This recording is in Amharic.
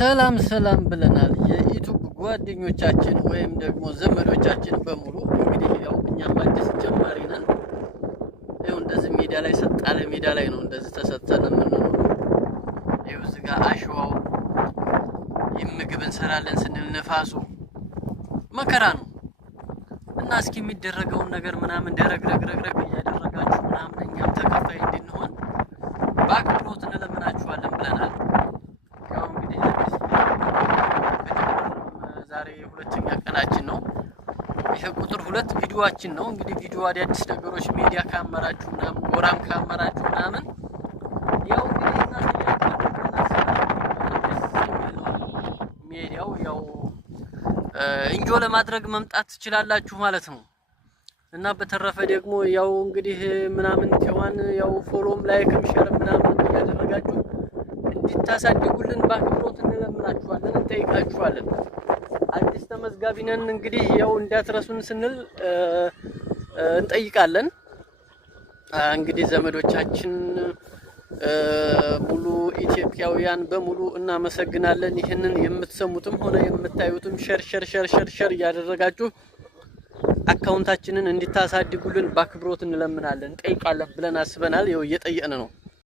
ሰላም ሰላም ብለናል የዩቲዩብ ጓደኞቻችን ወይም ደግሞ ዘመዶቻችን በሙሉ እንግዲህ ያው እኛም አዲስ ጀማሪ ነን። ይኸው እንደዚህ ሜዳ ላይ ሰጣለ ሜዳ ላይ ነው እንደዚህ ተሰጥተን የምንኖረው። ይኸው እዚህ ጋር አሸዋው ምግብ እንሰራለን ስንል ነፋሱ መከራ ነው እና እስኪ የሚደረገውን ነገር ምናምን ደረግረግረግረግ እያደረጋችሁ ምናምን እኛም ተከፋይ እንድንሆን በአክብሮት እንለምናችኋለን ብለናል። ያው እንግዲህ ዛሬ ሁለተኛ ቀናችን ነው። ይሄ ቁጥር 2 ቪዲዮአችን ነው። እንግዲህ ቪዲዮ አዳዲስ ነገሮች ሚዲያ ካመራችሁ ምናምን ጎራም ካመራችሁ ምናምን ያው እንግዲህ ሚዲያው ያው እንጆ ለማድረግ መምጣት ትችላላችሁ ማለት ነው። እና በተረፈ ደግሞ ያው እንግዲህ ምናምን ከዋን ያው ፎሎም ላይክም ሼር ምናምን ያደረጋችሁ እንድታሳድጉልን በአክብሮት እንለምናችኋለን፣ እንጠይቃችኋለን። አዲስ ተመዝጋቢ ነን እንግዲህ ያው እንዳትረሱን ስንል እንጠይቃለን። እንግዲህ ዘመዶቻችን ሙሉ ኢትዮጵያውያን በሙሉ እናመሰግናለን። ይህንን የምትሰሙትም ሆነ የምታዩትም ሸር እያደረጋችሁ አካውንታችንን እንድታሳድጉልን በአክብሮት እንለምናለን፣ እንጠይቃለን ብለን አስበናል። ያው እየጠየቅን ነው።